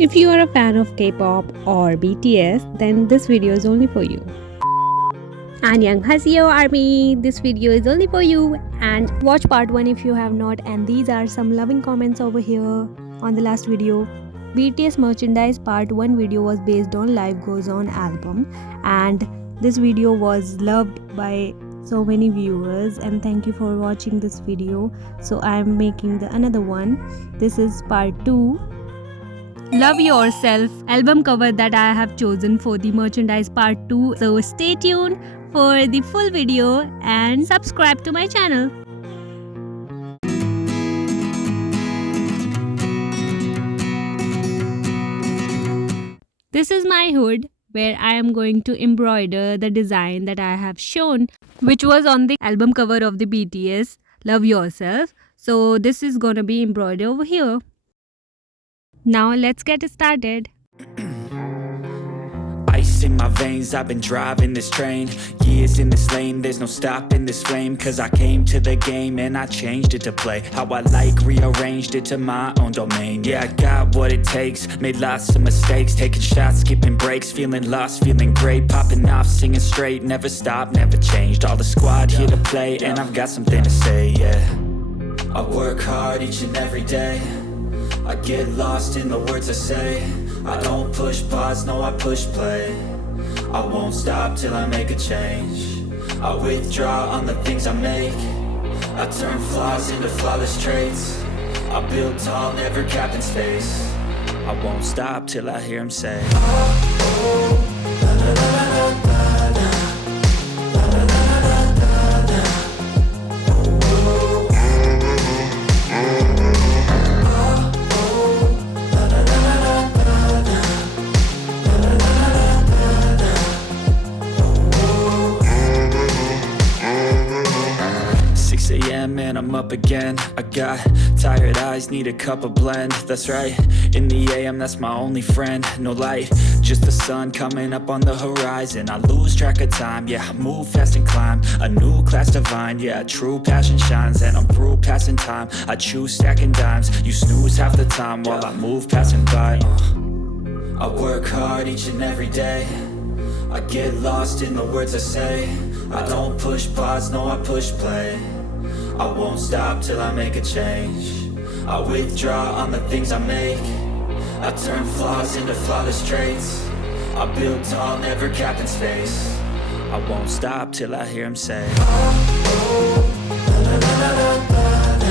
If you are a fan of K-pop or BTS, then this video is only for you. Annyeonghaseyo army, this video is only for you, and watch part 1 if you have not. And these are some loving comments over here on the last video. BTS merchandise part 1 video was based on Life Goes On album, and this video was loved by so many viewers, and thank you for watching this video. So I am making another one. This is part 2. Love Yourself album cover that I have chosen for the merchandise part 2. So stay tuned for the full video and subscribe to my channel. This is my hood where I am going to embroider the design that I have shown, which was on the album cover of the BTS Love Yourself. So this is gonna be embroidered over here. Now let's get started. Ice in my veins, I've been driving this train. Years in this lane, there's no stopping this flame. Cause I came to the game and I changed it to play how I like, rearranged it to my own domain. Yeah, I got what it takes, made lots of mistakes, taking shots, skipping breaks, feeling lost, feeling great, popping off, singing straight, never stopped, never changed. All the squad here to play, and I've got something to say, yeah. I work hard each and every day, I get lost in the words I say. I don't push pause, no I push play. I won't stop till I make a change. I withdraw on the things I make. I turn flaws into flawless traits. I build tall, never capped in space. I won't stop till I hear him say, oh, oh, la, la, la, la, la, la. And I'm up again. I got tired eyes, need a cup of blend. That's right, in the AM, that's my only friend. No light, just the sun coming up on the horizon. I lose track of time, yeah, I move fast and climb a new class divine, yeah, true passion shines. And I'm through passing time, I choose stacking dimes. You snooze half the time while I move passing by. I work hard each and every day, I get lost in the words I say. I don't push pause, no I push play. I won't stop till I make a change. I withdraw on the things I make. I turn flaws into flawless traits. I build tall, never capped in space. I won't stop till I hear him say, oh, oh, la, la, la, la, la, la.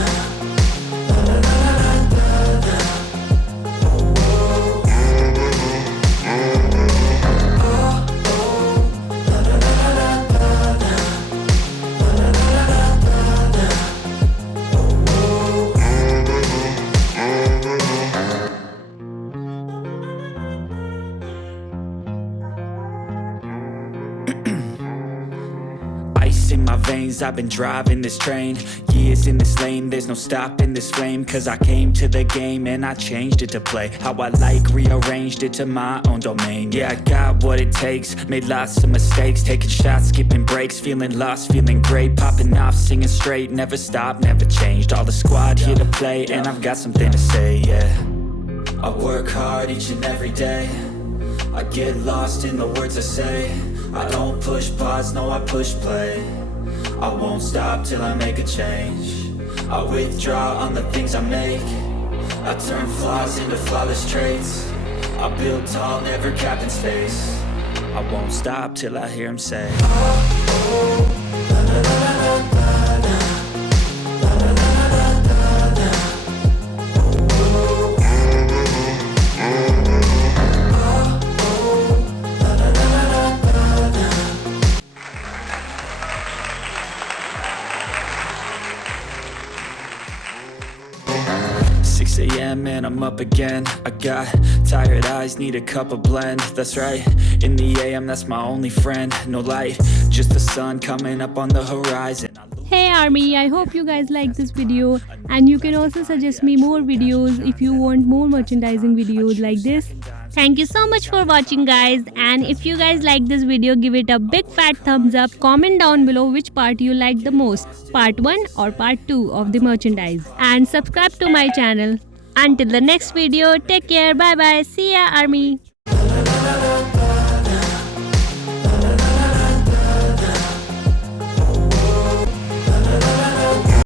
In my veins, I've been driving this train. Years in this lane, there's no stopping this flame. Cause I came to the game and I changed it to play how I like, rearranged it to my own domain. Yeah, I got what it takes, made lots of mistakes, taking shots, skipping breaks, feeling lost, feeling great, popping off, singing straight, never stopped, never changed. All the squad here to play, and I've got something to say, yeah. I work hard each and every day, I get lost in the words I say. I don't push pause, no I push play. I won't stop till I make a change. I withdraw on the things I make. I turn flaws into flawless traits. I build tall, never capped in space. I won't stop till I hear him say, oh, oh, la, la, la, la, la, la. AM and I'm up again. I got tired eyes, need a cup of blend. That's right, in the AM, that's my only friend. No light, just the sun coming up on the horizon. Hey army, I hope you guys like this video, and you can also suggest me more videos if you want more merchandising videos like this. Thank you so much for watching guys, and if you guys like this video, give it a big fat thumbs up. Comment down below which part you liked the most, part 1 or part 2 of the merchandise, and subscribe to my channel. Until the next video, take care. Bye bye. See ya, army.